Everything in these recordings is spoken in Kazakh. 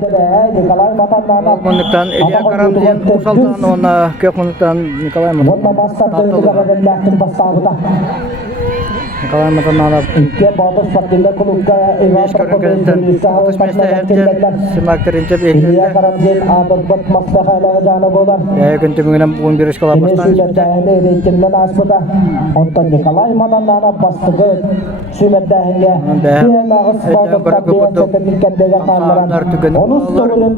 Николай Матаннанов. Монуктан Илья Карамзин Усалтан оны көк монуктан Николай Онда бастап дөрүлгән ләхтин бастагыда. Николай Матаннанов Икке батыр спортында клубка Мешкар Гэнтен Симактаринче Илья бейнелде Карамзин Адылбек Мастахайлага жаны болар. Күн түбүнен 11 школа бастан Тәне рейтингнен аспыда. Онда Николай Матаннанов бастыгы сүмәддәһингә. Диен агыс батыр капитандыгы калдырган. Оны сорылып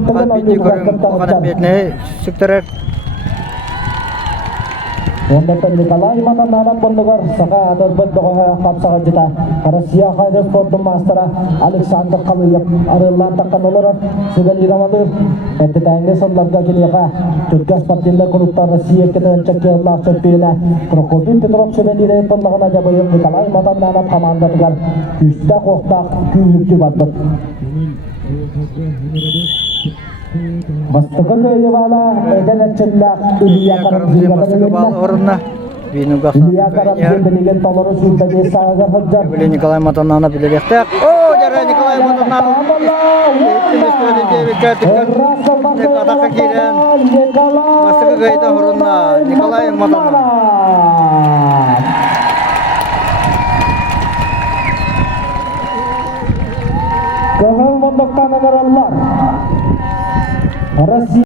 Онда Николай Матаннанов бандыгар сага Адылбек догага капсага жита. Россия хайдер спорттун мастера Александр Калыев арылан такканылар Сибели Рамадыр эттәңге сонларга килега Түркия спортында клубтар Россия кенен чемпионлар чемпионы Крокодил Петров Сибели бандыгына жабыйын Николай Матаннанов командатыгар үстә коктак күйүкчү барды. Бастыгын өйевала эденетчилла Илья Карамзин орунна Илья Карамзин билеген толору сүрдәге сагы хаҗар. Николай Матаннанов билебектек. О, жара Николай Матаннанов. Атака кирен. Бастыгы гайда орунна Николай Матаннанов. Көгөн мондоктан алар. Россия